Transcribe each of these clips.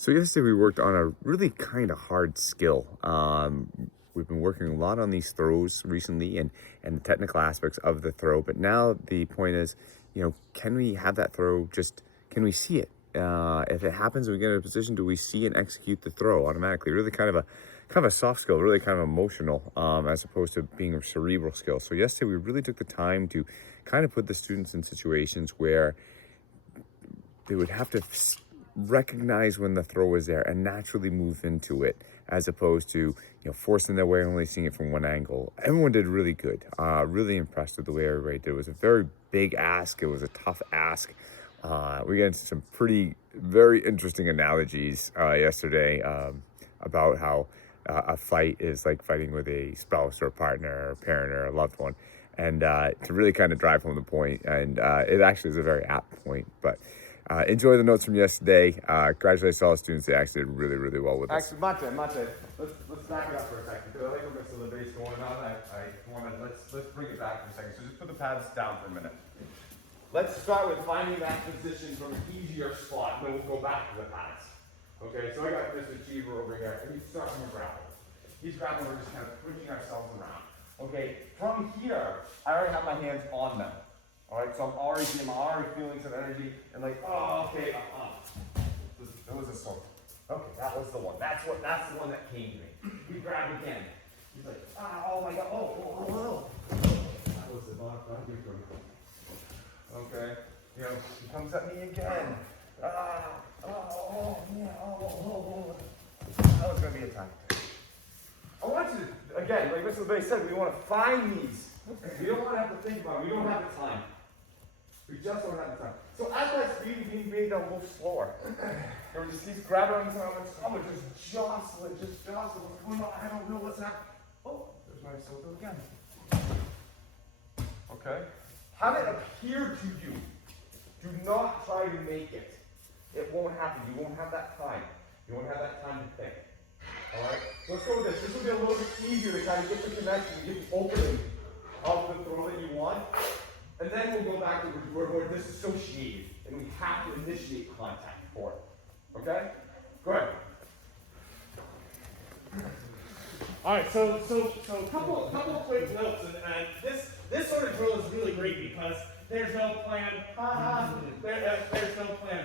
So yesterday we worked on a really kind of hard skill. We've been working a lot on these throws recently and the technical aspects of the throw. But now the point is, can we have that throw? Can we see it? If it happens, we get in a position. Do we see and execute the throw automatically? Really kind of a soft skill, really kind of emotional, as opposed to being a cerebral skill. So yesterday we really took the time to kind of put the students in situations where they would have to recognize when the throw is there and naturally move into it, as opposed to forcing their way, only seeing it from one angle. Everyone did really good. Really impressed with the way everybody did. It was a very big ask. It was a tough ask. We got into some very interesting analogies yesterday about how a fight is like fighting with a spouse or a partner or a parent or a loved one, and to really kind of drive home the point. And it actually is a very apt point, but enjoy the notes from yesterday. Congratulations to all the students. They actually did really, really well with this. Actually, Mate, let's back it up for a second, because I think we're missing the base going on. Let's bring it back for a second. So just put the pads down for a minute. Let's start with finding that position from an easier spot, and then we'll go back to the pads. Okay, so I got Mr. Cheever over here, and he's starting to grapple. He's grappling, we're just kind of pushing ourselves around. Okay, from here, I already have my hands on them. All right, so I'm already feeling some energy, and like, oh, okay, It was a sword. Okay, that was the one. That's the one that came to me. He grabbed again. He's like, oh my God, oh. That was the bottom. Okay, he comes at me again. Yeah, That was gonna be a time. I want you to, again, like Mr. LeBay said, we want to find these. We don't want to have to think about it. We don't have the time. We just don't have the time. So as my speed is being made a little slower. And he's grabbing on something, I'm like, just jostle. What's going on? I don't know what's happening. Oh, there's my silver again. Okay? Have it appear to you. Do not try to make it. It won't happen. You won't have that time. You won't have that time to think. Alright? So let's go with this. This will be a little bit easier to kind of get the connection, get the opening of the throw that you want. And then we'll go back to where we're disassociated and we have to initiate contact for it. Okay? Go ahead. All right, so a couple of quick notes, and this sort of drill is really great because there's no plan. There's no plan.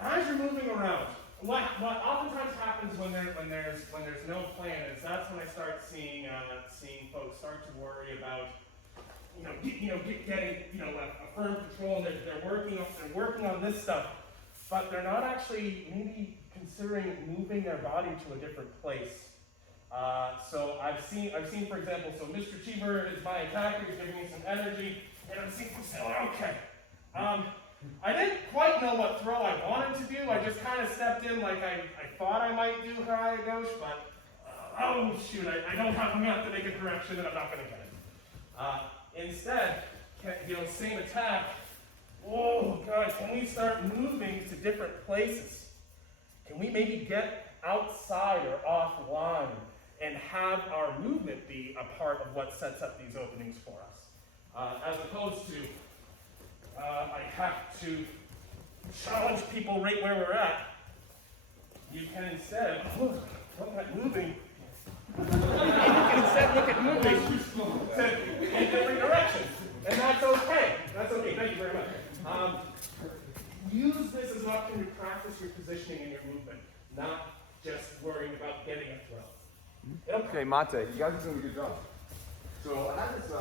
As you're moving around, what oftentimes happens when there's no plan is that's when I start seeing folks start to worry about getting a firm control, and they're working on this stuff, but they're not actually maybe considering moving their body to a different place. So I've seen, for example, so Mr. Cheever is my attacker, he's giving me some energy, and I'm seeing him say, okay. I didn't quite know what throw I wanted to do. I just kind of stepped in like I thought I might do Haraya Ghosh, but oh shoot, I'm gonna have to make a correction and I'm not gonna get it. Instead, same attack. Oh God, can we start moving to different places? Can we maybe get outside or offline and have our movement be a part of what sets up these openings for us? As opposed to, I have to challenge people right where we're at. You can instead look at moving. You can instead look at moving in different directions. And that's okay. That's okay. Thank you very much. Use this as an opportunity to practice your positioning and your movement, not just worrying about getting a throw. Okay, Mate, you guys are doing a good job. So I had this, so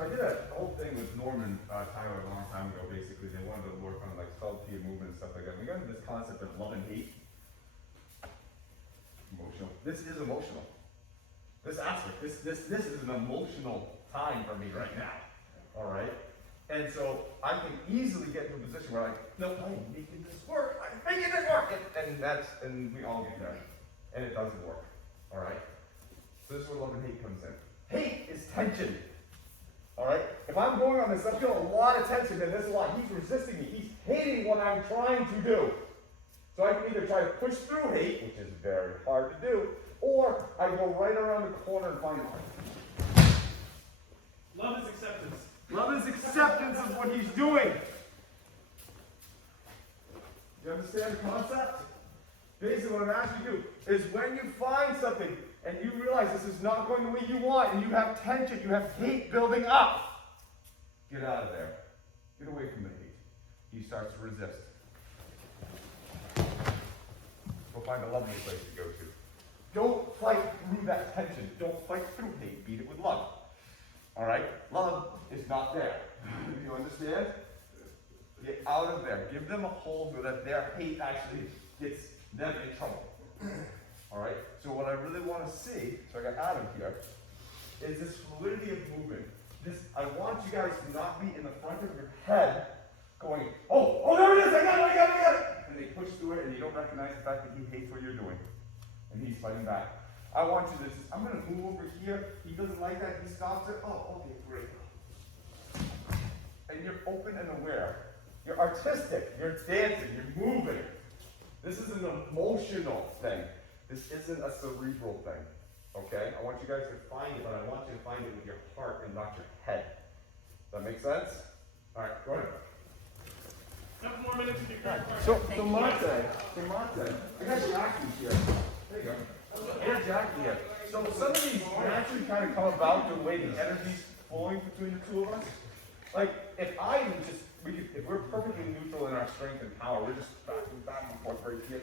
I did a whole thing with Norman Tyler a long time ago, basically. They wanted to work on like subtlety of movement and stuff like that. We got into this concept of love and hate. Emotional. This is emotional. This aspect, this is an emotional time for me right now. Alright? And so I can easily get to a position where no, I'm making this work, and we all get there. And it doesn't work. Alright? So this is where love and hate comes in. Hate is tension. Alright? If I'm going on this, I feel a lot of tension in this line. He's resisting me. He's hating what I'm trying to do. So I can either try to push through hate, which is very hard to do, or I go right around the corner and find love. Love is acceptance. Love is acceptance of what he's doing. understand the concept? Basically what I'm asking you is when you find something and you realize this is not going the way you want and you have tension, you have hate building up, get out of there. Get away from the hate. He starts to resist. Go find a lovely place to go to. Don't fight through that tension. Don't fight through hate. Beat it with love. All right? Love is not there. Do you understand? Get out of there. Give them a hold so that their hate actually gets them in trouble. All right? So what I really want to see, so I got Adam here, is this fluidity of movement. I want you guys to not be in the front of your head going, oh, there it is, I got it. And they push through it and you don't recognize the fact that he hates what you're doing. And he's fighting back. I want you to just, I'm going to move over here. He doesn't like that. He stops it. Oh, okay, great. And you're open and aware. You're artistic. You're dancing. You're moving. This is an emotional thing. This isn't a cerebral thing. Okay? I want you guys to find it, but I want you to find it with your heart and not your head. Does that make sense? All right, go ahead. Couple more minutes to get back. So Monte, I got Jackie here. There you go. I got Jackie here. So some of these naturally kind of come about the way the energy's flowing between the two of us. Like, if we're perfectly neutral in our strength and power, we're just back and forth right here,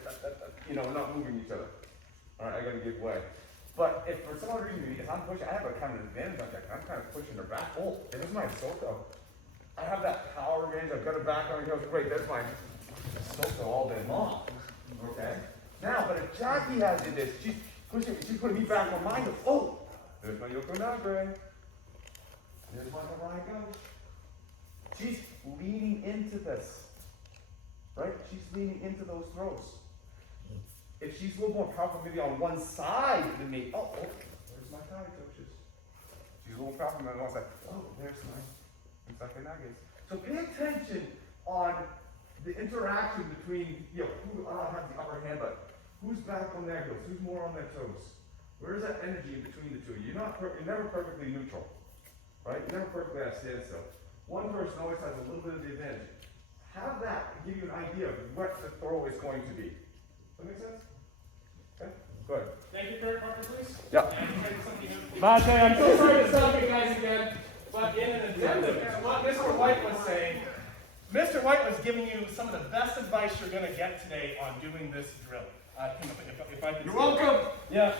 we're not moving each other. All right, I gotta give way. But if for some other reason, because I'm pushing, I have a kind of advantage on that. I'm kind of pushing her back. Oh, there's my Soto. I have that power advantage. I've got her back on. He goes, great, there's my Soto all day long. Okay? Now, but if Jackie has this, she's pushing me, she's putting me back on mine. Oh, there's my Yoko Nagre. There's my Mariah Ghost. She's leaning into this. Right? She's leaning into those throws. If she's a little more powerful, maybe on one side than me, there's my Kali coaches. She's a little powerful on one side. Oh, there's my Sake Nuggets. So pay attention on the interaction between, who has the upper hand, but who's back on their heels? Who's more on their toes? Where is that energy in between the two? You're never perfectly neutral, right? You're never perfectly at a standstill. One person always has a little bit of the advantage. Have that and give you an idea of what the throw is going to be. Does that make sense? Okay, go ahead. Thank you, Kurt Parker, please. Yeah. Mate, I'm so sorry to stop you guys again, but in an addendum to what Mr. White was saying, Mr. White was giving you some of the best advice you're going to get today on doing this drill. If I could You're welcome. Yeah.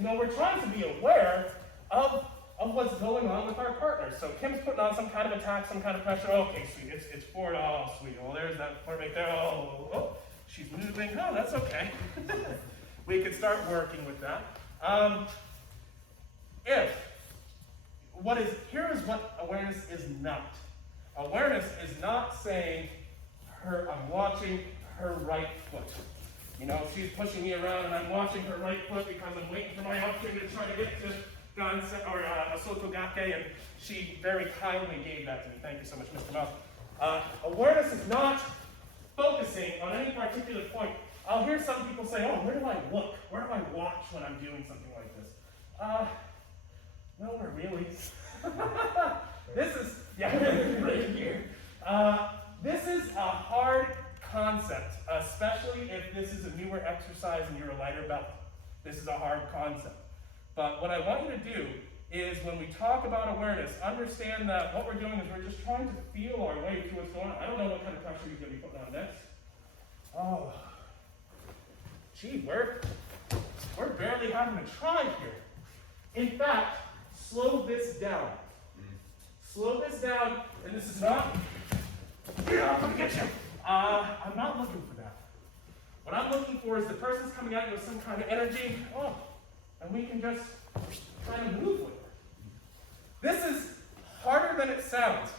We're trying to be aware of what's going on with our partners. So Kim's putting on some kind of attack, some kind of pressure. Okay, sweet, it's forward. Oh, sweet. Oh, there's that part right there. Oh, she's moving. Oh, that's okay. We could start working with that. Here is what awareness is not. Awareness is not saying, I'm watching her right foot. She's pushing me around and I'm watching her right foot because I'm waiting for my opportunity to try to get to Ganse or Sotogake, and she very kindly gave that to me. Thank you so much, Mr. Mouse. Awareness is not focusing on any particular point. I'll hear some people say, where do I look? Where do I watch when I'm doing something like this? Nowhere really. This is, right here. This is a hard concept, especially if this is a newer exercise and you're a lighter belt. This is a hard concept. But what I want you to do is when we talk about awareness, understand that what we're doing is we're just trying to feel our way through what's going on. I don't know what kind of pressure you're going to be putting on next. Oh, gee, we're barely having a try here. In fact, slow this down. Slow this down, and this is not, I'm gonna get you. I'm not looking for that. What I'm looking for is the person's coming at you with some kind of energy, and we can just try to move with it. This is harder than it sounds.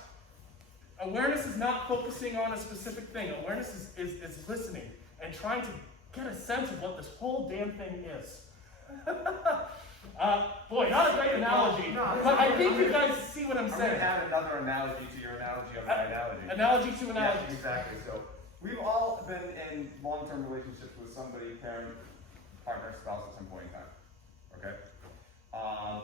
Awareness is not focusing on a specific thing. Awareness is listening and trying to get a sense of what this whole damn thing is. Boy, not a great analogy, but I think you guys see what I'm saying. I'm going to add another analogy to your analogy of my analogy. Analogy to analogy. Yeah, exactly. So we've all been in long-term relationships with somebody, parent, partner, spouse at some point in time. Okay?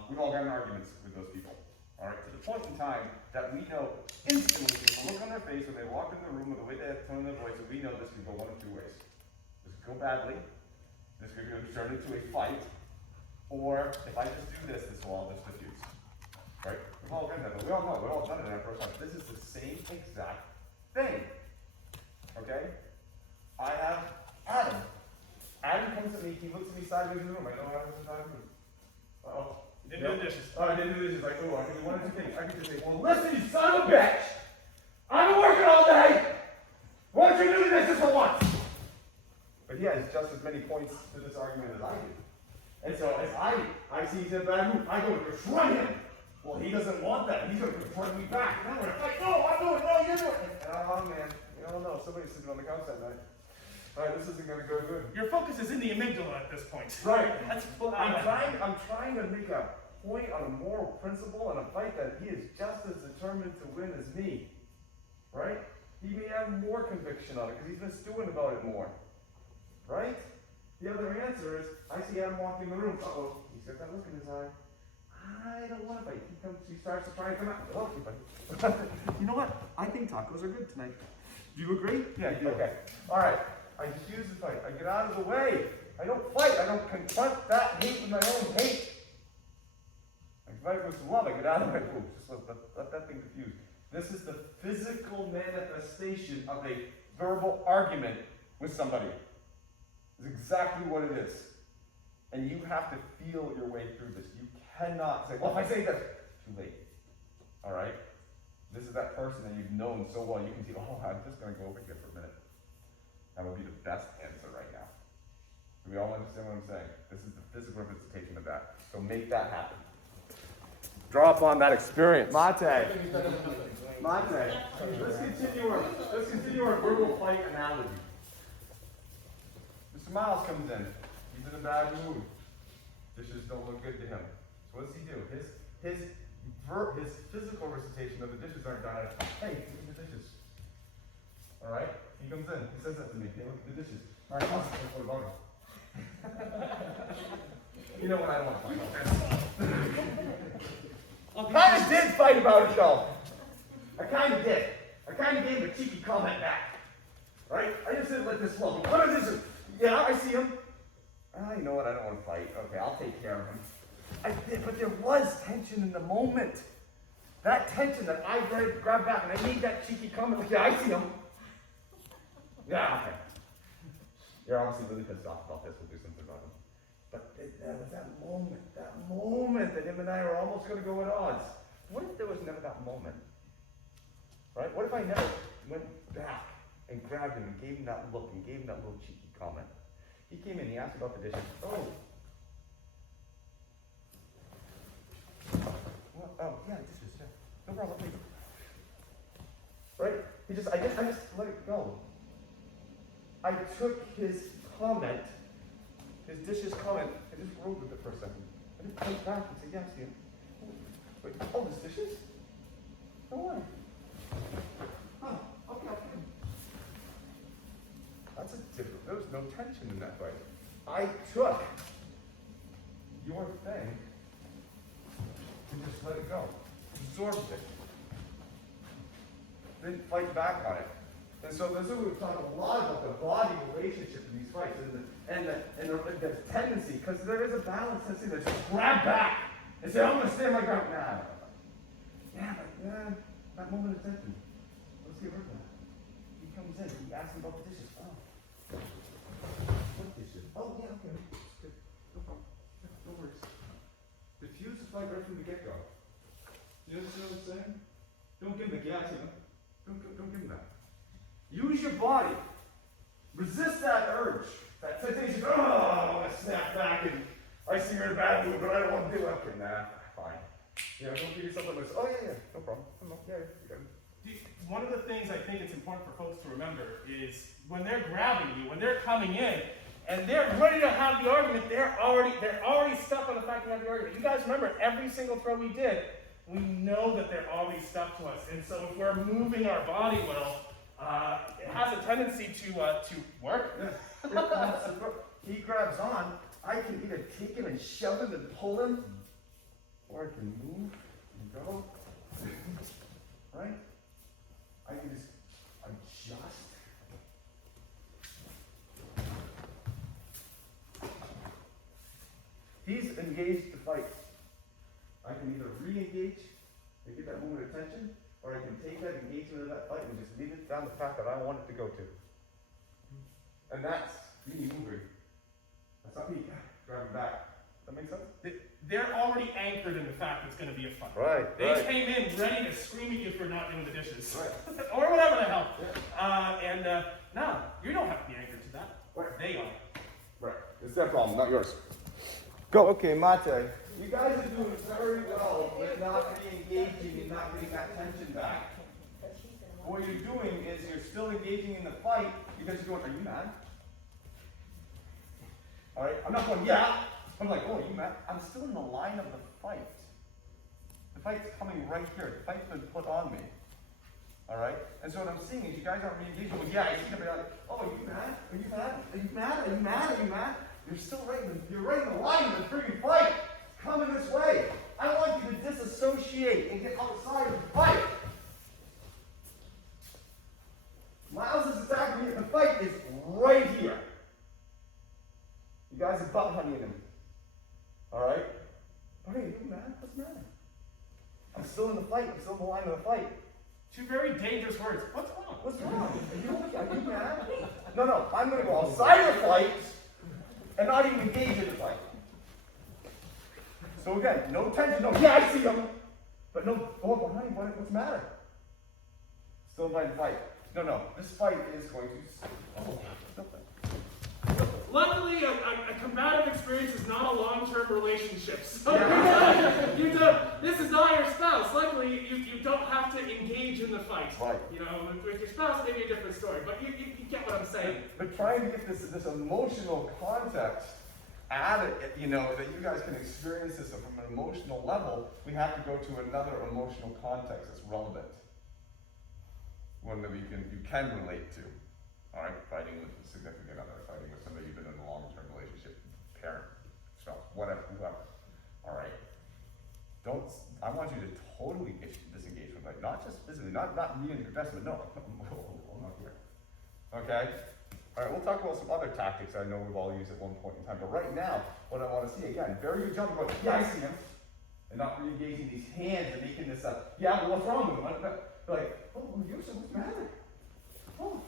We've all gotten arguments with those people. All right, to the point in time that we know instantly, with the look on their face when they walk in the room, or the way they have tone in their voice, that we know this could go one of two ways. This could go badly, this could turn into a fight, or if I just do this, this will all just diffuse. Right? We've all done that, but we all know, we've all done it in our first life. This is the same exact thing. Okay? I have Adam. Adam comes at me, he looks at me sideways in the room. I know Adam's inside the room. Uh-oh. Didn't do the dishes. Oh, I didn't do the dishes. Like, oh, I can do one or two things. I can just say, well, listen, you son of a bitch! I've been working all day! Why don't you do the dishes for once? But he has just as many points to this argument as I do. And so as I see he's in a bad mood, I go to confront him. Well, he doesn't want that. He's going to confront me back. And I'm going to fight. No, I'm doing it. No, you're doing it. Oh, man. You don't know. Somebody's sitting on the couch that night. All right, this isn't going to go good. Your focus is in the amygdala at this point. Right. That's what I'm trying to make a point on a moral principle in a fight that he is just as determined to win as me. Right? He may have more conviction on it because he's been stewing about it more. Right? The other answer is, I see Adam walk in the room. Uh-oh, he's got that look in his eye. I don't want to fight. He starts to try to come out. I love you, buddy. You know what? I think tacos are good tonight. Do you agree? Yeah, you do. Okay. All right. I diffuse the fight. I get out of the way. I don't fight. I don't confront that hate with my own hate. I fight with some love. I get out of my way. Just let that thing diffuse. This is the physical manifestation of a verbal argument with somebody. It's exactly what it is. And you have to feel your way through this. You cannot say, well, if I say this, too late. All right? This is that person that you've known so well. You can see, oh, I'm just going to go over here for a minute. That would be the best answer right now. Do we all understand what I'm saying? This is the physical representation of that. So make that happen. Draw upon that experience. Mate. Let's continue our verbal fight analogy. Mr. Miles comes in. He's in a bad mood. Dishes don't look good to him. So what does he do? His physical recitation of the dishes aren't done. Hey, look at the dishes. All right? He comes in. He says that to me. Hey, look at the dishes. All right, I'll what about him? You know what? I don't want to fight. I kind of did fight about it, though. I kind of did. I kind of gave him a cheeky comment back. Right? I just didn't let this flow. What is this? Yeah, I see him. You know what? I don't want to fight. Okay, I'll take care of him. I did, but there was tension in the moment. That tension that I grabbed back, and I made that cheeky comment. Like, yeah, I see him. Yeah, okay. You're obviously really pissed off about this. We'll do something about him. But there was that moment that him and I were almost going to go at odds. What if there was never that moment? Right? What if I never went back and grabbed him and gave him that look and gave him that little cheeky comment? He came in, he asked about the dishes. Oh. Well, yeah, dishes, yeah. No problem. Right? I just let it go. I took his comment, his dishes comment, and just rolled with it for a second. I didn't come back and say, yeah, I see him. Wait, oh, there's dishes? No way. Oh, okay. That's a different, there was no tension in that fight. I took your thing and just let it go. Absorbed it. Didn't fight back on it. And so this is what we've talked a lot about the body relationship in these fights and the tendency, because there is a balance tendency to just grab back and say, I'm going to stand my ground. Nah. Yeah, but that moment of tension. Let's get rid of that. He comes in, he asks me about the dishes. Oh. What dishes? Oh, yeah, okay. Good. No problem. No worries. Diffuse the fight right from the get-go. You understand what I'm saying? Don't give him the gas, you know? Don't give him that. Use your body. Resist that urge. That temptation, oh, I want to snap back and I see you're in a bad mood, but I don't want to do it. Okay, nah, fine. Yeah, don't give yourself that much. Oh, yeah, no problem. Yeah, you're good. One of the things I think it's important for folks to remember is when they're grabbing you, when they're coming in, and they're ready to have the argument, they're already stuck on the fact they have the argument. You guys remember every single throw we did, we know that they're already stuck to us. And so if we're moving our body well, it has a tendency to work. He grabs on, I can either take him and shove him and pull him, or I can move and go. Right? I can just adjust. He's engaged to fight. I can either re-engage and get that moment of tension, or I can take that engagement of that fight and just lead it down the path that I want it to go to. And that's me moving. That's not me driving back. Does that make sense? They're already anchored in the fact it's going to be a fight. Right. They came in ready to scream at you for not doing the dishes. Right. Or whatever the hell. Yeah. No, you don't have to be anchored to that. Right. They are. Right. It's their problem, not yours. Go. Okay, Mate. You guys are doing very well with not re-engaging and not getting that tension back. What you're doing is you're still engaging in the fight because you're going, are you mad? Alright? I'm not going, yeah. I'm like, oh, are you mad? I'm still in the line of the fight. The fight's coming right here. The fight's been put on me. Alright? And so what I'm seeing is you guys aren't re-engaging. Well, yeah, I see everybody like, oh, are you mad? Are you mad? Are you mad? Are you mad? Are you mad? You're still you're right in the line of the freaking fight. Coming this way. I want you to disassociate and get outside of the fight. Miles is attacking me, and the fight is right here. You guys are butt honeying him. Alright? Buddy, are you mad? What's the matter? I'm still in the fight. I'm still in the line of the fight. Two very dangerous words. What's wrong? What's wrong? Are you mad? No. I'm going to go outside of the fight and not even engage in the fight. So again, no tension. No, yeah, I see him. But no, oh, but honey, what's the matter? Still in the fight. No. This fight is going to. Luckily, a combative experience is not a long-term relationship. So this is not your spouse. Luckily, you don't have to engage in the fight. Right. You know, with your spouse, maybe a different story. But you get what I'm saying. But trying to get this emotional context added, that you guys can experience this from an emotional level, we have to go to another emotional context that's relevant. One that you can relate to. Alright, fighting with a significant other, fighting with somebody you've been in a long-term relationship, parent, spouse, whatever, whoever. Alright? I want you to totally disengage from that. Not just physically, not me and your investment, no. I'm not here. Okay? Alright, we'll talk about some other tactics I know we've all used at one point in time. But right now, what I want to see, again, very good job about, yeah, I see him. And not re-engaging these hands and making this up. Yeah, well, what's wrong with him? Like, oh, what's the matter? Oh.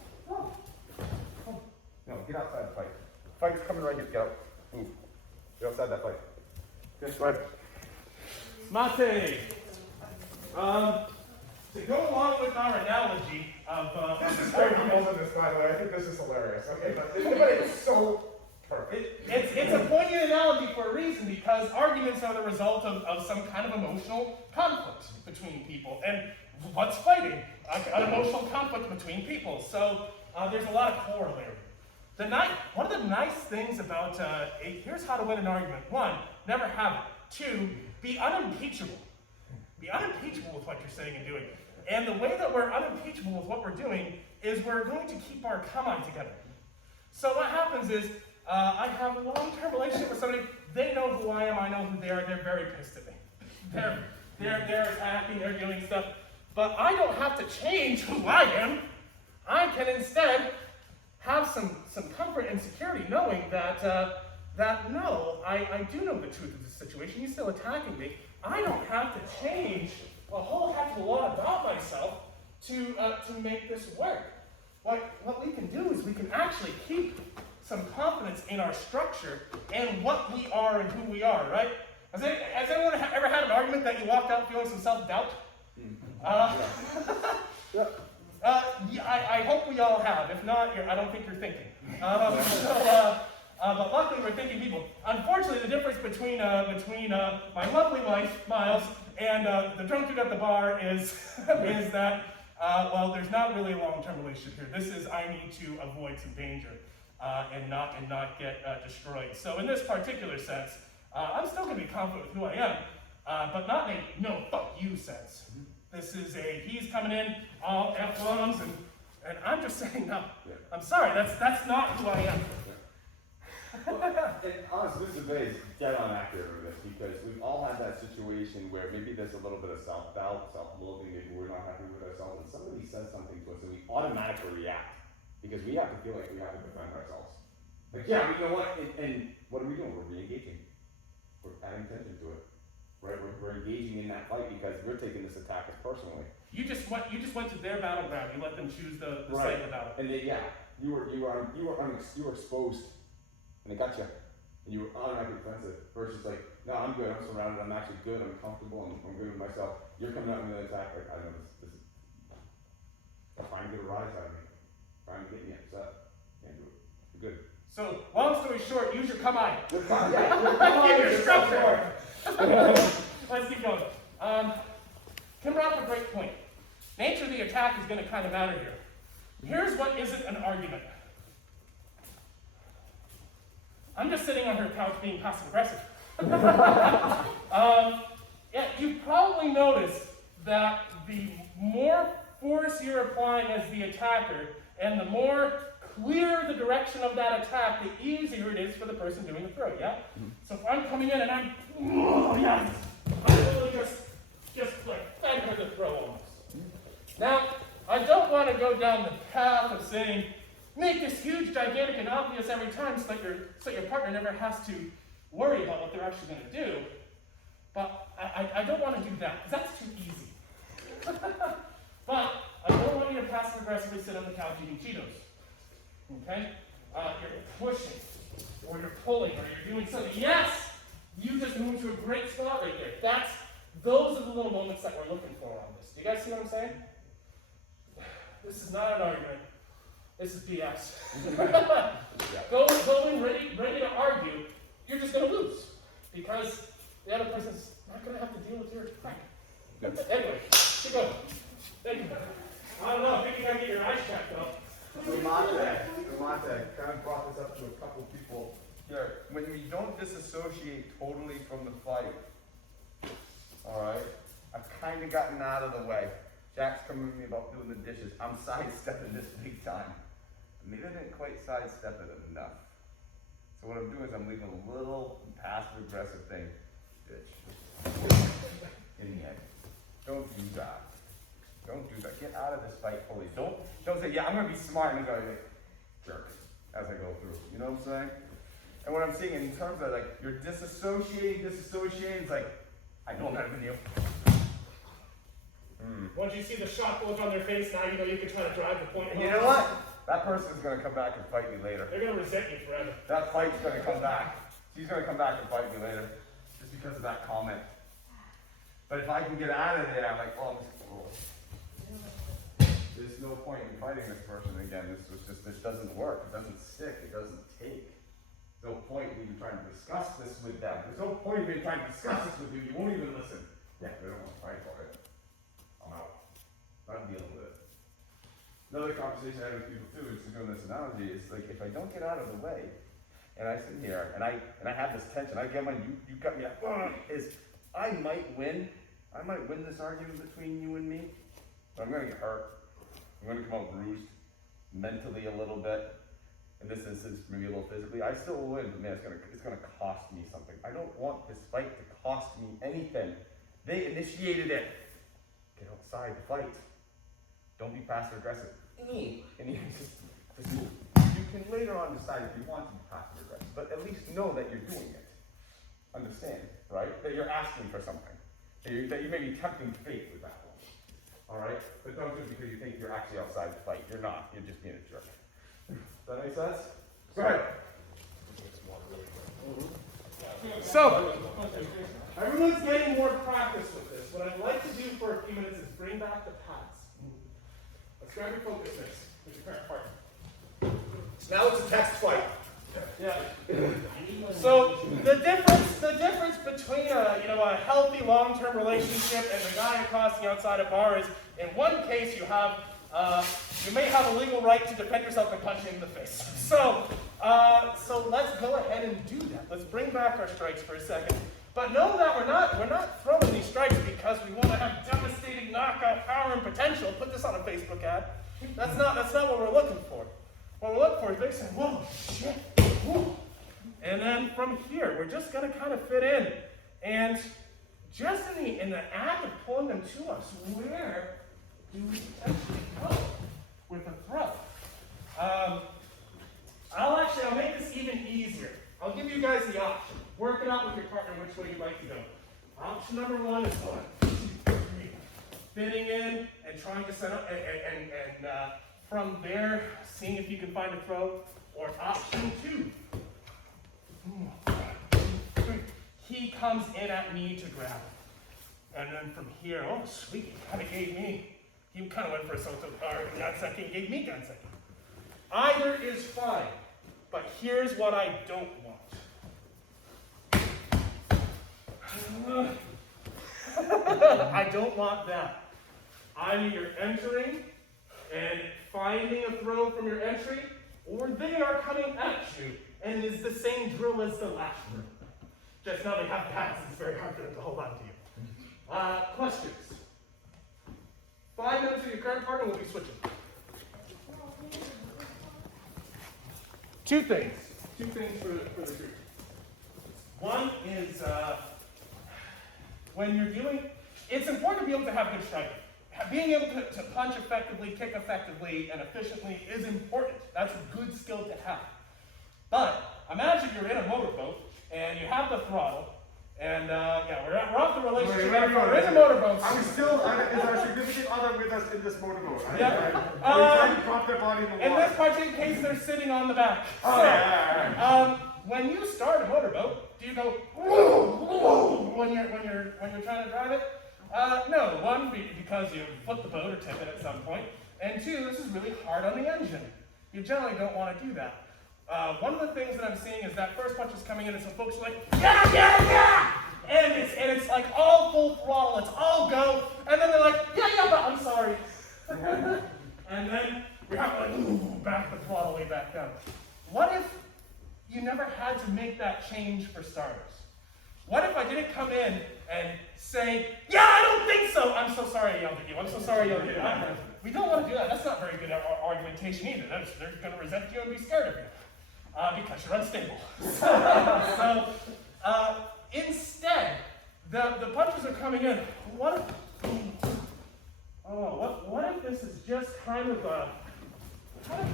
No, get outside the fight. Fight's coming right here. Get out. Move. Get outside that fight. Good, go ahead. Mate, to go along with our analogy of Sorry for both of this, by the way. I think this is hilarious. Okay, but it's so perfect. It's a poignant analogy for a reason, because arguments are the result of some kind of emotional conflict between people. And what's fighting? An emotional conflict between people. So there's a lot of corollary. One of the nice things about, here's how to win an argument. 1, never have it. 2, be unimpeachable. Be unimpeachable with what you're saying and doing. And the way that we're unimpeachable with what we're doing is we're going to keep our come on together. So what happens is, I have a long-term relationship with somebody. They know who I am. I know who they are. They're very pissed at me. They're attacking. They're doing stuff. But I don't have to change who I am. I can instead have some comfort and security knowing that no, I do know the truth of the situation. He's still attacking me. I don't have to change a whole heck of a lot about myself to make this work. What we can do is we can actually keep some confidence in our structure and what we are and who we are, right? Has anyone ever had an argument that you walked out feeling some self-doubt? I hope we all have. If not, I don't think you're thinking. But luckily we're thinking people. Unfortunately, the difference between my lovely wife, Miles, and the drunk dude at the bar is that, there's not really a long-term relationship here. This is, I need to avoid some danger and not get destroyed. So in this particular sense, I'm still going to be confident with who I am, but not in a no, fuck you sense. This is he's coming in, all F-bombs, and I'm just saying, no, I'm sorry, that's not who I am. And honestly, this debate is dead on accurate with this because we've all had that situation where maybe there's a little bit of self-doubt, self-loathing, maybe we're not happy with ourselves, and somebody says something to us and we automatically react because we have to feel like we have to defend ourselves. Like, yeah, but you know what? And what are we doing? We're re-engaging. We're adding tension to it. Right? We're engaging in that fight because we're taking this attack as personally. You just went to their battleground. You let them choose the Right. site of the battle. And then, yeah, you were exposed, and they got you, and you were automatically defensive. Versus like, no, I'm good. I'm surrounded. I'm actually good. I'm comfortable. I'm good with myself. You're coming out with an attack. Like, I know this is trying to get a rise out of me, trying to get me upset. Can't do it. You're good. So, long story short, use your come on. You're fine. Yeah, you're fine. Give your You're structure. fine. Let's keep going. Tim brought up a great point. Nature of the attack is going to kind of matter here. Here's what isn't an argument. I'm just sitting on her couch being passive aggressive. Yeah, you probably noticed that the more force you're applying as the attacker, and the more clear the direction of that attack, the easier it is for the person doing the throw, yeah? So if I'm coming in and I'm really just like fed her the throw almost. Now, I don't want to go down the path of saying, make this huge, gigantic, and obvious every time so your partner never has to worry about what they're actually going to do. But I don't want to do that, because that's too easy. But I don't want you to passive aggressively sit on the couch eating Cheetos. Okay? You're pushing, or you're pulling, or you're doing something. Yes! You just moved to a great spot right there. Those are the little moments that we're looking for on this. Do you guys see what I'm saying? This is not an argument. This is BS. Go in ready to argue. You're just going to lose. Because the other person's not going to have to deal with your crap. Anyway, keep going. Thank you. I don't know. I think you got to get your eyes checked though. So Mate kind of brought this up to a couple people here. When you don't disassociate totally from the fight, alright, I've kind of gotten out of the way. Jack's coming to me about doing the dishes. I'm sidestepping this big time. Maybe I didn't quite sidestep it enough. So what I'm doing is I'm leaving a little passive aggressive thing. Bitch. In the head. Don't do that. Don't do that. Get out of this fight fully. Don't say, yeah, I'm gonna be smart and go like jerk as I go through. You know what I'm saying? And what I'm seeing in terms of like you're disassociating, it's like, I know better than you. Once you see the shock look on their face, now you know you can try to drive the point. And you know what? That person's gonna come back and fight me later. They're gonna resent you forever. That fight's gonna come back. She's gonna come back and fight me later. Just because of that comment. But if I can get out of there, I'm like, oh, there's no point in fighting this person again. This doesn't work. It doesn't stick. It doesn't take. There's no point in even trying to discuss this with them. There's no point in even trying to discuss this with you. You won't even listen. Yeah, they don't want to fight for it. I'm out. I'm dealing with it. Another conversation I have with people too, is doing this analogy, is like if I don't get out of the way, and I sit here and I have this tension, I get my you cut me up, is I might win this argument between you and me, but I'm gonna get hurt. I'm gonna come out bruised, mentally a little bit. In this instance, maybe a little physically. I still will win, but man, it's gonna cost me something. I don't want this fight to cost me anything. They initiated it. Get outside the fight. Don't be passive aggressive. And you just move. You can later on decide if you want to be passive aggressive, but at least know that you're doing it. Understand, right? That you're asking for something. That you may be tempting fate with that one. Alright? But don't do it because you think you're actually outside the fight. You're not. You're just being a jerk. Does that make sense? Go ahead. So, everyone's getting more practice with this. What I'd like to do for a few minutes is bring back the pads. Let's grab your focus mix with your current partner. Now it's a text fight. Yeah. So the difference between a healthy long-term relationship and the guy accosting outside a bar is, in one case you may have a legal right to defend yourself and punch him in the face. So let's go ahead and do that. Let's bring back our strikes for a second. But know that we're not throwing these strikes because we want to have devastating knockout power and potential. Put this on a Facebook ad. That's not what we're looking for. What we're looking for is basically, whoa, shit, whoa. And then from here, we're just gonna kind of fit in. And just in the act of pulling them to us, where do we potentially go with a throw? I'll make this even easier. I'll give you guys the option. Work it out with your partner which way you'd like to go. Option number one is 1, 2, 3. Fitting in and trying to set up, and from there, seeing if you can find a throw. Or option 2. He comes in at me to grab it. And then from here, oh sweet, he kind of gave me, he kind of went for a Ganseki, gave me Ganseki. Either is fine, but here's what I don't want. I don't want that. Either you're entering and finding a throw from your entry, or they are coming at you, and it is the same drill as the last room. Just now they have pads, it's very hard for them to hold on to you. Questions? 5 minutes with your current partner, we'll be switching. 2 things. 2 things for the group. One is when you're doing, it's important to be able to have good striking. Being able to punch effectively, kick effectively, and efficiently is important. That's a good skill to have. But imagine you're in a motorboat and you have the throttle, and we're off the relationship. We're in a motorboat. Is our significant other with us in this motorboat? Yeah. We're trying to prop their body in the In water. this particular case, they're sitting on the back. When you start a motorboat, do you go when you're trying to drive it? No. 1, because you flip the boat or tip it at some point, and 2, this is really hard on the engine. You generally don't want to do that. One of the things that I'm seeing is that first punch is coming in, and some folks are like, yeah, and it's like all full throttle, it's all go, and then they're like, yeah, but I'm sorry, and then we have to like back the throttle way back down. What if you never had to make that change for starters? What if I didn't come in and say, yeah, I don't think so. I'm so sorry I yelled at you. I'm so sorry I yelled at you. We don't want to do that. That's not very good argumentation either. They're going to resent you and be scared of you because you're unstable. Instead, the punches are coming in. What if this is just kind of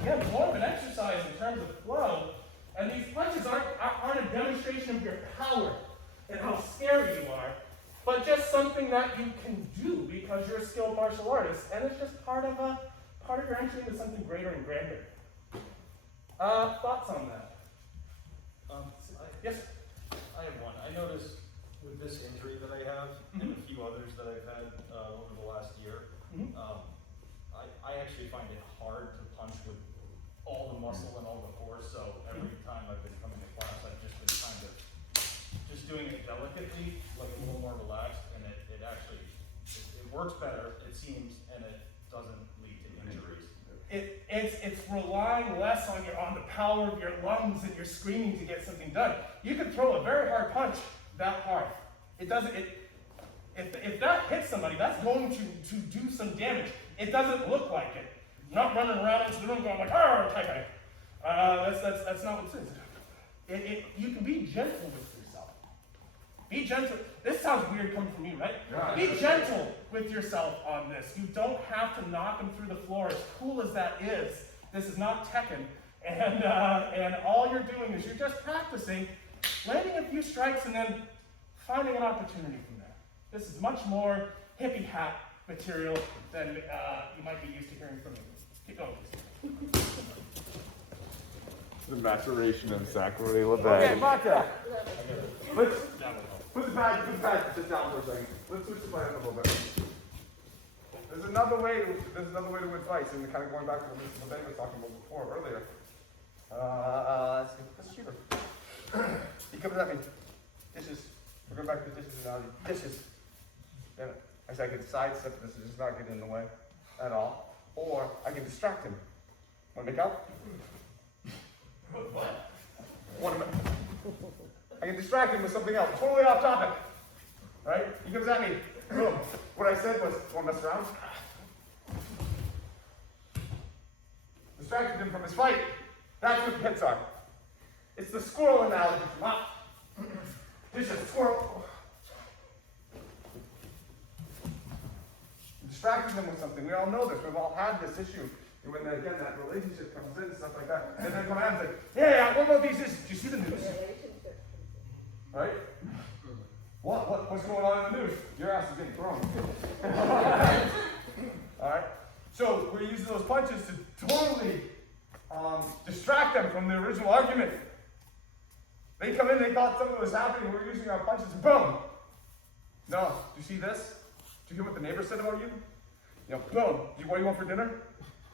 again, more of an exercise in terms of flow, and these punches aren't a demonstration of your power and how scary you are, but just something that you can do because you're a skilled martial artist, and it's just part of your entry into something greater and grander. Thoughts on that? Yes? I have one. I noticed with this injury that I have, and a few others that I've had over the last year, I actually find it hard to punch with all the muscle and all the force, so every time I've been coming to class, I've just been kind of just doing it delicately, like a little more relaxed, and it actually works better, it seems, and it doesn't lead to injuries. It's relying less on the power of your lungs and your screaming to get something done. You can throw a very hard punch that hard. It doesn't. If that hits somebody, that's going to do some damage. It doesn't look like it. Not running around into the room going like, "Arr!" type of. That's not what it is. You can be gentle with yourself. Be gentle. This sounds weird coming from you, right? Yeah. Be gentle with yourself on this. You don't have to knock them through the floor. As cool as that is, this is not Tekken. And all you're doing is you're just practicing, landing a few strikes and then finding an opportunity from there. This is much more hippie hat material than you might be used to hearing from me. Keep going, please. The maturation of Zachary LeBay. Okay, Mata. Let's put the bag just down for a second. Let's switch the plan up a little bit. There's another way to win fights, and kind of going back to what Mr. LeBay was talking about before earlier. Let's shoot him. He comes at me. Dishes. We're going back to the dishes analogy. Dishes. Damn it. I said I could sidestep this and just not get in the way at all. Or I can distract him. Want to make out? What? I can distract him with something else, totally off topic. Right? He comes at me. Boom. What I said was, want to mess around? Distracted him from his fight. That's what hits are. It's the squirrel analogy from up. There's a squirrel. Distracting them with something. We all know this. We've all had this issue. And when, again, that relationship comes in and stuff like that. And then come out and say, yeah, what about these issues? Do you see the news? Right? What's going on in the news? Your ass is getting thrown. Alright? So we're using those punches to totally distract them from the original argument. They come in, they thought something was happening, we're using our punches, and boom! No, do you see this? Do you hear what the neighbor said about you? You know, boom, what do you want for dinner?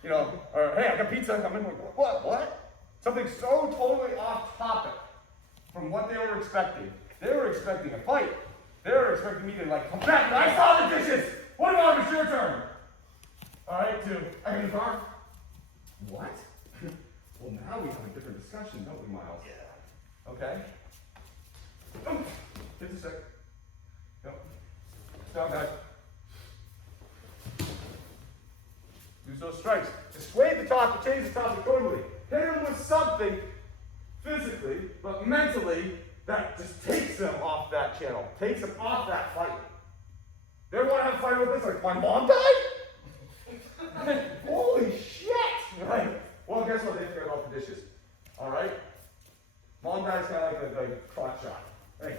You know, or hey, I got pizza coming. Like, what? Something so totally off topic from what they were expecting. They were expecting a fight. They were expecting me to like come back and I saw the dishes! What about it's your turn? Alright, I got a car. What? Well, now we have a different discussion, don't we, Miles? Yeah. Okay? Just a sec. Yep. Stop, guys. Use those strikes. Dissuade the topic, change the topic totally. Hit him with something physically, but mentally, that just takes them off that channel, takes them off that fight. They want to have a fight with this, like, my mom died? Holy shit! Right? Well, guess what? They forgot about the dishes. Alright? Mom dies kind of like a clock shot. Hey,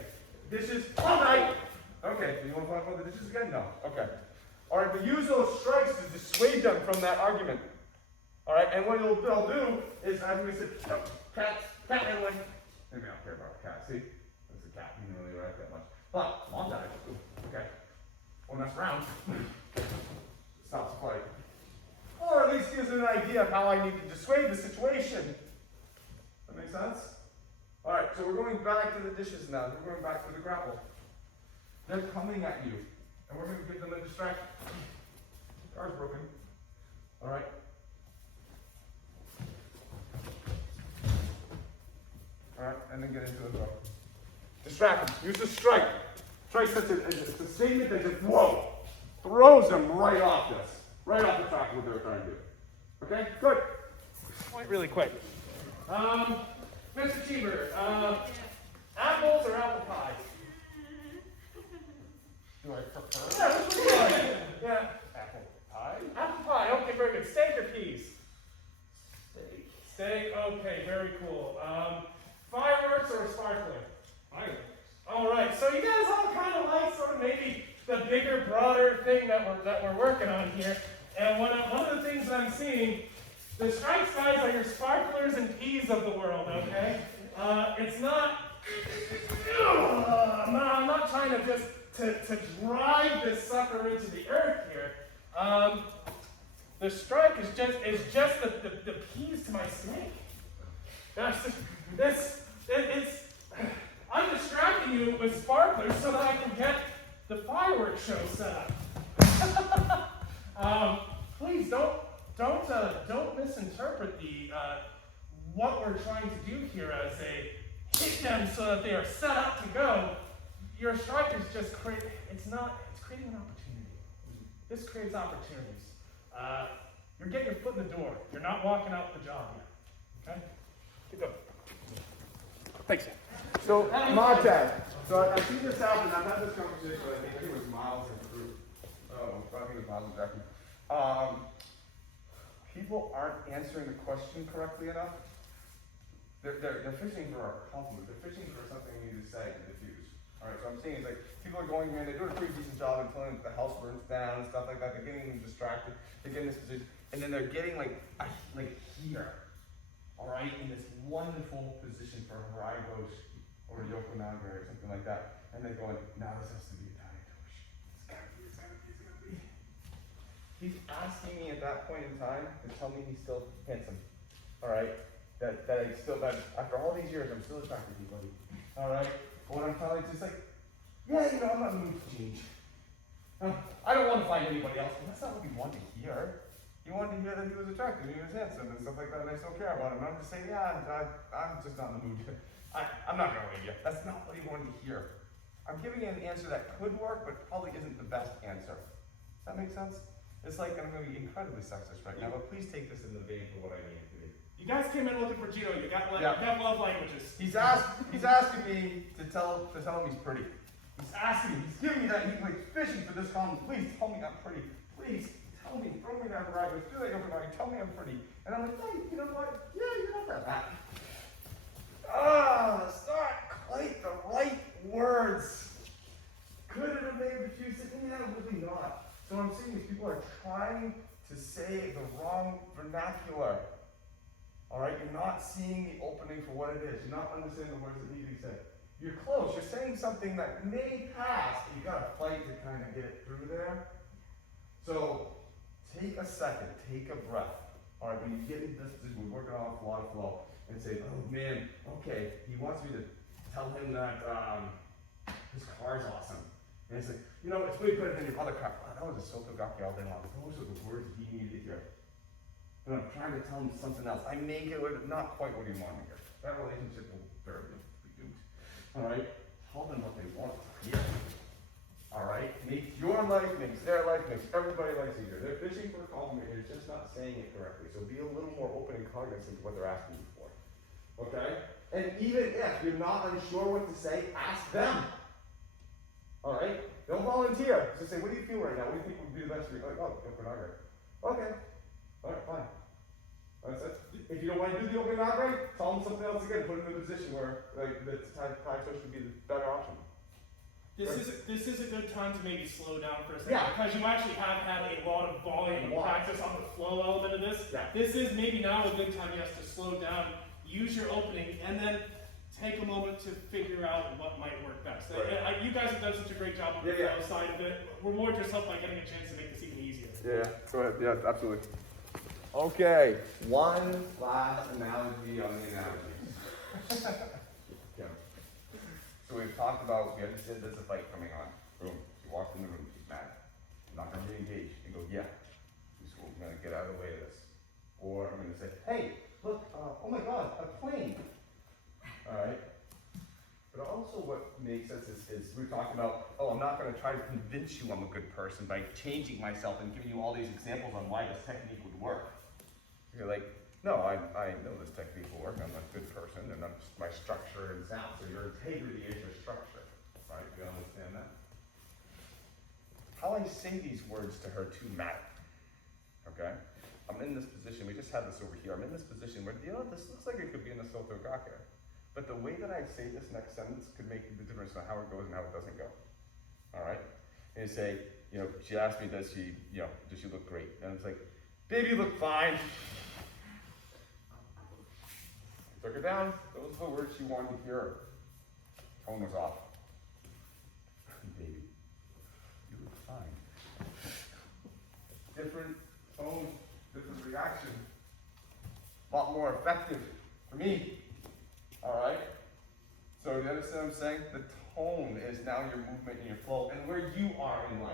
dishes, mom died! Okay, so you want to talk about the dishes again? No. Okay. Alright, but use those strikes to dissuade them from that argument. Alright, and what they'll do is, as we said, cat ran away. Maybe I don't care about the cat. See? It's a cat. You don't really like that much. But, mom died. Ooh, okay. Won't mess around. Stops the fight. Or at least gives an idea of how I need to dissuade the situation. That make sense? Alright, so we're going back to the dishes now. We're going back to the grapple. They're coming at you. And we're going to give them a distraction. The car's broken. Alright? Alright, and then get into the throw. Distract them. Use the strike. Strike such a statement that just, whoa, throws them right off this. Right off the track of what they're trying to do. Okay? Good. Point really quick. Mr. Cheever, apples or apple pies? Do I prefer? Yeah, which one do you like? Yeah. Apple pie? Apple pie, okay, very good. Steak or peas? Steak. Steak, okay, very cool. Fireworks or sparkling? Fireworks. Alright, so you guys all kind of like sort of maybe the bigger, broader thing that we're working on here. And one of the things that I'm seeing, the strikes guys are your sparklers and peas of the world, okay? It's not, I'm not trying to just to drive this sucker into the earth here. The strike is just the peas to my snake. I'm distracting you with sparklers so that I can get the fireworks show set up. Please don't misinterpret the what we're trying to do here as a hit them so that they are set up to go. Your strike is just it's creating an opportunity. This creates opportunities. You're getting your foot in the door. You're not walking out the job yet. Okay? Keep going. Thanks. So, Montag. So I see this happen. I've had this conversation with, I think it was Miles and Drew. Oh, I think it was Miles and Jackie. People aren't answering the question correctly enough. They're fishing for a compliment. They're fishing for something you need to say to diffuse. Alright, so I'm seeing is like people are going in, they do a pretty decent job until the house burns down and stuff like that. They're getting distracted. They're getting this position, and then they're getting like here. Alright, in this wonderful position for Haragos or Yoko Naga or something like that. And they're going, now this has to be Italian Tosh. It's gotta be. He's asking me at that point in time to tell me he's still handsome. Alright? That after all these years I'm still attracted to you, buddy. Alright? But what I'm telling you is just like, yeah, I'm not in the mood to change. I don't want to find anybody else, but that's not what you want to hear. You wanted to hear that he was attractive, he was handsome, and stuff like that, and I still care about him. And I'm just saying, yeah, I'm just not in the mood. I'm not going with you. That's not what he wanted to hear. I'm giving you an answer that could work, but probably isn't the best answer. Does that make sense? It's like, I'm gonna be incredibly sexist right now, but please take this in the vein for what I mean it to be. You guys came in looking for Gino. You got Yeah. you got love languages. He's asking me to tell him he's pretty. He's asking me, he's giving me that, he's like fishing for this comment. Please tell me I'm pretty. Please tell me, throw me that right. Feel like everybody, tell me I'm pretty. And I'm like, hey, you know what? Yeah, you're not that bad. It's not quite the right words. Could it have maybe used it? Yeah, really not. So what I'm saying is people are trying to say the wrong vernacular. Alright, you're not seeing the opening for what it is. You're not understanding the words that need to be said. You're close. You're saying something that may pass, but you gotta fight to kind of get it through there. So take a second, take a breath. Alright, when you get into this position, we're working off a lot of flow, and say, oh man, okay, he wants me to tell him that his car's awesome. And it's like, you know, it's way better than your other car. Oh, that was a Sotogaki all day long. Those are the words he needed to hear. And I'm trying to tell him something else. I may get not quite what he wanted to hear. That relationship will very much be doomed. Alright? Tell them what they want to hear. Alright? Makes your life, makes their life, makes everybody life easier. They're fishing for a compliment here, just not saying it correctly. So be a little more open and cognizant of what they're asking you for. Okay? And even if you're not unsure what to say, ask them. Alright? Don't volunteer. Just say, what do you feel right now? What do you think would be the best for you? Like, oh, Okanagan. Okay. Alright, fine. That's it. If you don't want to do the Okanagan, tell them something else again. Put them in a position where like the Thai twitch would be the better option. This is a good time to maybe slow down for a second, Yeah. because you actually have had a lot of volume and practice on the flow element of this. Yeah. This is maybe now a good time, yes, to slow down, use your opening, and then take a moment to figure out what might work best. Right. You guys have done such a great job on the flow side of it. Reward yourself by getting a chance to make this even easier. Yeah, go ahead. Yeah, absolutely. Okay, one last analogy on the analogy. Yeah. So we've talked about, we understood there's a fight coming on. Boom. She walks in the room, she's mad. I'm not going to re-engage. And go, yeah. So I'm going to get out of the way of this. Or I'm going to say, hey, look, oh my God, a plane. All right. But also what makes sense is we're talking about, oh, I'm not going to try to convince you I'm a good person by changing myself and giving you all these examples on why this technique would work. You're like, no, I know this technique will work. I'm a good person, and my structure is out. So your integrity is your structure, right? You understand that? How I say these words to her too matter. Okay? I'm in this position. We just had this over here. I'm in this position where, you know, this looks like it could be in the Sotogake. But the way that I say this next sentence could make the difference on how it goes and how it doesn't go. All right? And you say, you know, she asked me, does she look great? And it's like, baby, you look fine. Took her down. Those were the words she wanted to hear. Tone was off. Baby, you look fine. Different tone, different reaction. A lot more effective for me. All right? So you understand what I'm saying? The tone is now your movement and your flow and where you are in life.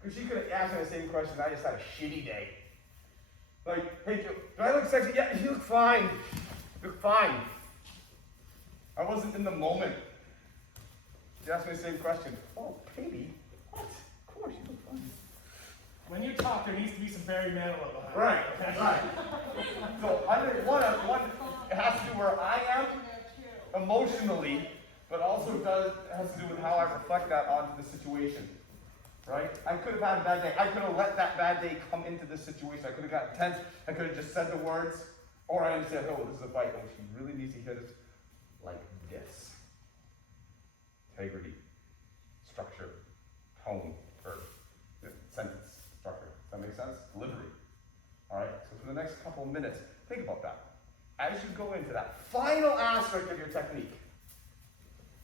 Because she could have asked me the same question, I just had a shitty day. Like, hey, do I look sexy? Yeah, you look fine. You look fine. I wasn't in the moment. She asked me the same question. Oh, baby, what? Of course, you look fine. When you talk, there needs to be some Barry Manilow behind. Right, right. So one, it has to do where I am emotionally, but also has to do with how I reflect that onto the situation. Right? I could have had a bad day. I could have let that bad day come into this situation. I could have gotten tense. I could have just said the words. Or I understand, oh, this is a fight. Oh, she really needs to hear this like this. Integrity, structure, tone, or sentence structure. Does that make sense? Delivery. All right? So for the next couple of minutes, think about that. As you go into that final aspect of your technique,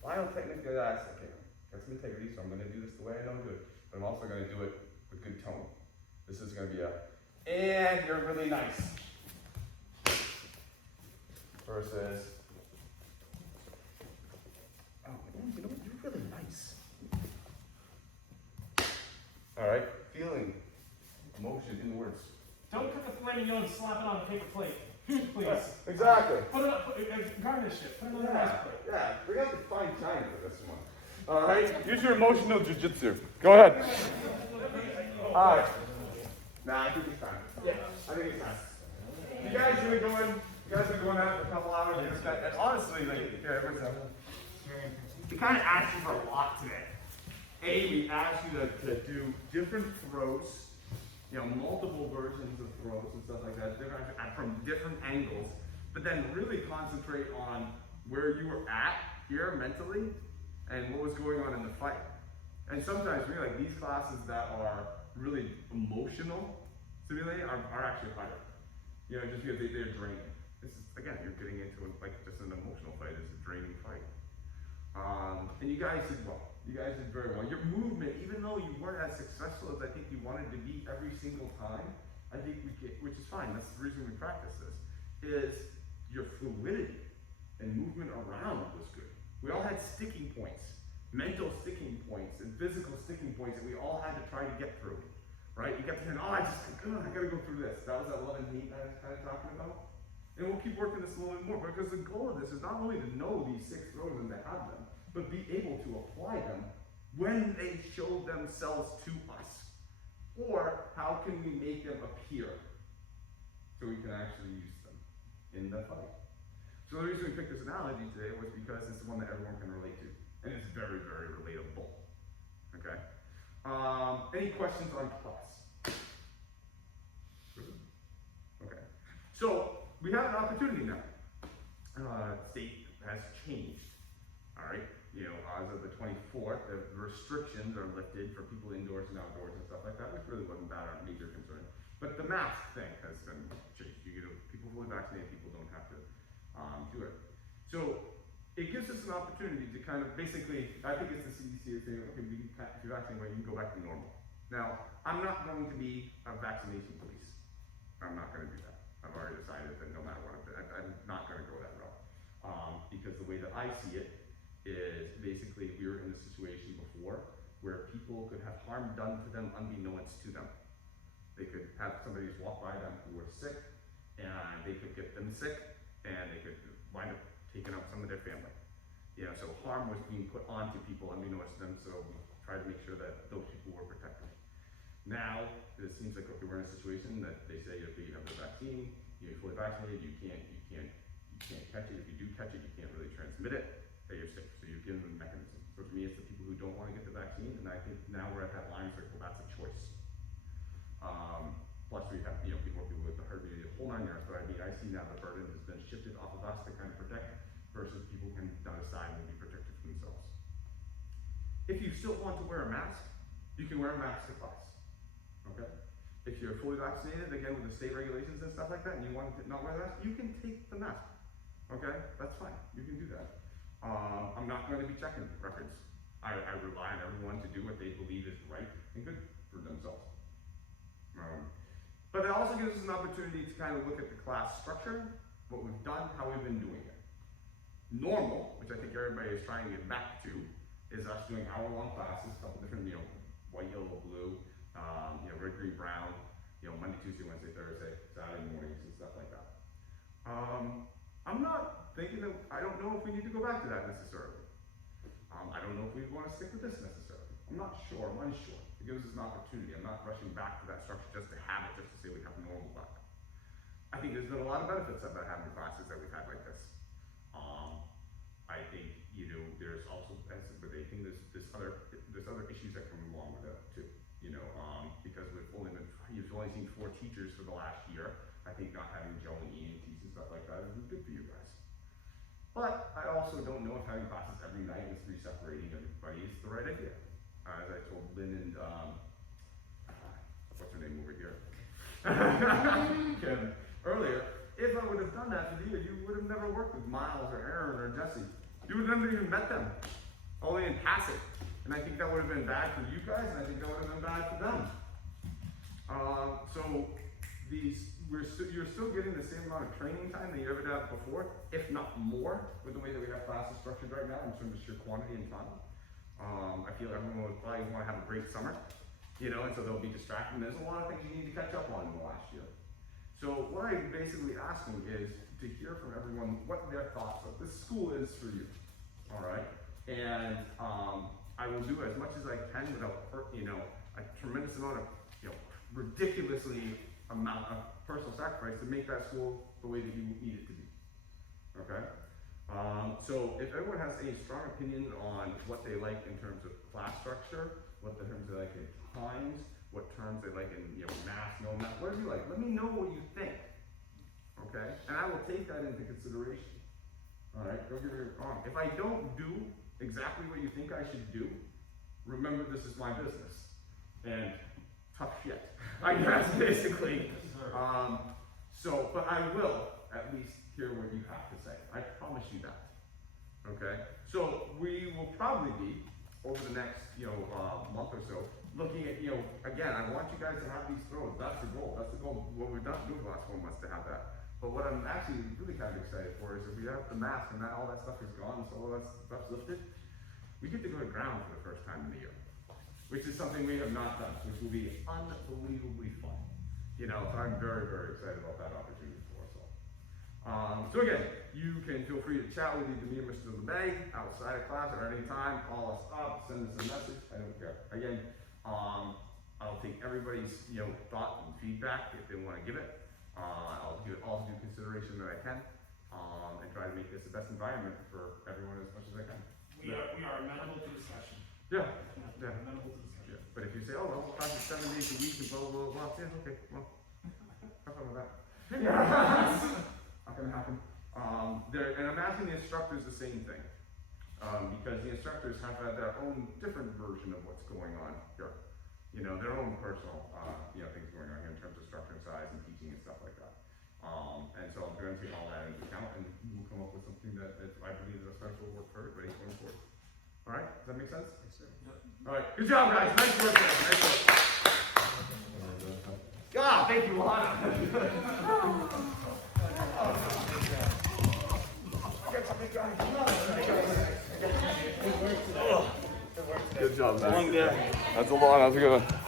final technical aspect, okay, got some integrity, so I'm going to do this the way I don't do it. But I'm also going to do it with good tone. This is going to be and you're really nice. Versus, oh, man, you know what, you're really nice. All right, feeling, emotion in words. Don't cut the filet mignon and slap it on a paper plate. Please. Exactly. Put it up, garnish it. Put it on the rice plate. Yeah, bring out the fine china for this one. All right, use your emotional jujitsu. Go ahead. All right. Nah, I think it's time. Yeah, I think it's time. You guys have been going at it for a couple hours. And honestly, like, here, everyone's up. We kind of asked you for a lot today. We asked you to do different throws, multiple versions of throws and stuff like that, from different angles, but then really concentrate on where you were at here mentally and what was going on in the fight. And sometimes really like these classes that are really emotional stimulating are actually harder. Just because they're draining. This is, again, you're getting into like just an emotional fight. It's a draining fight. And you guys did well. You guys did very well. Your movement, even though you weren't as successful as I think you wanted to be every single time, I think which is fine. That's the reason we practice this, is your fluidity and movement around was good. We all had sticking points, mental sticking points and physical sticking points that we all had to try to get through. Right? You kept saying, I gotta go through this. That was that love and hate I was kind of talking about. And we'll keep working this a little bit more because the goal of this is not only to know these 6 throws and to have them, but be able to apply them when they show themselves to us. Or how can we make them appear so we can actually use them in the fight? So the reason we picked this analogy today was because it's the one that everyone can relate to. And it's very, very relatable. Okay? Any questions on class? Okay. So we have an opportunity now. State has changed. All right. As of the 24th, the restrictions are lifted for people indoors and outdoors and stuff like that, which really wasn't that our major concern. But the mask thing has been changed. People fully vaccinated, people don't have to do it. So it gives us an opportunity to kind of basically, I think it's the CDC saying, okay, if you're vaccinated, you can go back to normal. Now, I'm not going to be a vaccination police. I'm not going to do that. I've already decided that no matter what, I'm not going to go that route. Because the way that I see it is basically we were in a situation before where people could have harm done to them unbeknownst to them. They could have somebody just walk by them who were sick, and they could get them sick, and they could wind up taking out some of their family. So harm was being put onto people unbeknownst to them, so we tried to make sure that those people were protected. Now, it seems like, okay, we're in a situation that they say, okay, you have the vaccine, you're fully vaccinated, you can't catch it. If you do catch it, you can't really transmit it, that you're sick. So you're given a mechanism. So for me, it's the people who don't want to get the vaccine, and I think now we're at that line where, well, that's a choice. Plus we have, people with the herd immunity, the whole 9 yards, but I see now the burden has been shifted off of us to kind of protect, versus people can decide and be protected for themselves. If you still want to wear a mask, you can wear a mask to class. Okay? If you're fully vaccinated, again with the state regulations and stuff like that, and you want to not wear the mask, you can take the mask. Okay? That's fine. You can do that. I'm not going to be checking records. I rely on everyone to do what they believe is right and good for themselves. But it also gives us an opportunity to kind of look at the class structure, what we've done, how we've been doing it. Normal, which I think everybody is trying to get back to, is us doing hour-long classes, a couple different, white, yellow, blue, red, green, brown, Monday, Tuesday, Wednesday, Thursday, Saturday mornings and stuff like that. I'm not thinking that, I don't know if we need to go back to that necessarily. I don't know if we want to stick with this necessarily. I'm not sure, I'm unsure. It gives us an opportunity. I'm not rushing back to that structure just to have it, just to say we have normal back. I think there's been a lot of benefits about having classes that we've had like this. I think, there's also, as with anything, there's other issues that come along with it too. Because you've only seen 4 teachers for the last year. I think not having Joe and ENTs and stuff like that is good for you guys. But I also don't know if having classes every night and separating everybody is the right idea. As I told Lynn and what's her name over here? Kevin, earlier, if I would have done that for you, you would have never worked with Miles or Aaron or Jesse. You would have never even met them, only in passing. And I think that would have been bad for you guys, and I think that would have been bad for them. So you're still getting the same amount of training time that you ever had before, if not more, with the way that we have classes structured right now in terms of sheer quantity and time. I feel everyone would probably want to have a great summer, and so they'll be distracted. And there's a lot of things you need to catch up on in the last year. So what I'm basically asking is to hear from everyone what their thoughts of this school is for you. All right, and I will do as much as I can without a tremendous amount of ridiculously amount of personal sacrifice to make that school the way that you need it to be. Okay? So if everyone has any strong opinions on what they like in terms of class structure, what the terms they like in times, what terms they like in math, no math, whatever you like, let me know what you think. Okay? And I will take that into consideration. Alright, don't get me wrong. If I don't do exactly what you think I should do, remember this is my business. And tough shit. I guess basically. But I will at least hear what you have to say. I promise you that. Okay? So we will probably be, over the next month or so, looking at, again, I want you guys to have these throws. That's the goal. That's the goal. What we've done doing the last 4 months to have that. But what I'm actually really kind of excited for is if we have the mask and all that stuff is gone, so all that stuff's lifted, we get to go to ground for the first time in the year, which is something we have not done, which will be unbelievably fun. I'm very, very excited about that opportunity for us all. So again, you can feel free to chat with either me or Mr. LeBay outside of class or any time. Call us up, send us a message. I don't care. Again, I'll take everybody's thought and feedback if they want to give it. I'll give it all due consideration that I can, and try to make this the best environment for everyone as much as I can. We are amenable to discussion. Yeah. Amenable to discussion. Yeah. But if you say, oh, well, class is 7 days a week and blah, blah, blah, yeah, okay, well, have fun with that. Not gonna happen. And I'm asking the instructors the same thing, because the instructors have had their own different version of what's going on here. Their own personal, things going on here in terms of structure and size and teaching and stuff like that. And so I'm going to take all that into account, and we'll come up with something that I believe is essential work for everybody going forward. All right, does that make sense? Yes, sir. Yep. All right, good job, guys. Nice work, guys. Nice work. God, thank you, Lana. Good job, man. That's a lot. That's a good one.